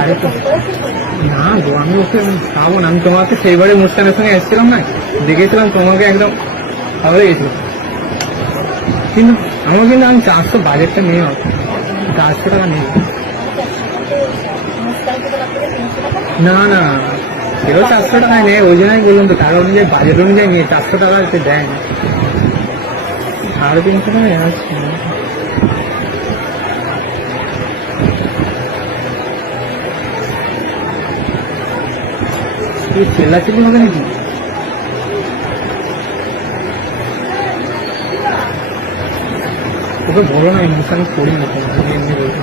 আরে তো না গো, আমি ওকে খাবো না। আমি তোমাকে সেইবারে মুস্কানের সঙ্গে এসেছিলাম না, দেখেছিলাম তোমাকে একদম ভালো লেগেছিল। কিন্তু আমার কিন্তু আমি 400 বাজেটটা নিয়ে 400 টাকা নেই। না না, সেও 400 টাকায় নেই, ওই জন্যই বললাম তো, টাকা অনুযায়ী বাজেট অনুযায়ী নিয়ে 400 টাকা সে দেয় না, 350 টাকা আসছে। চেল্লাচিল্লি হবে নাকি? ওকে বলো না, ইমোশন করি না, এমনি বলছি।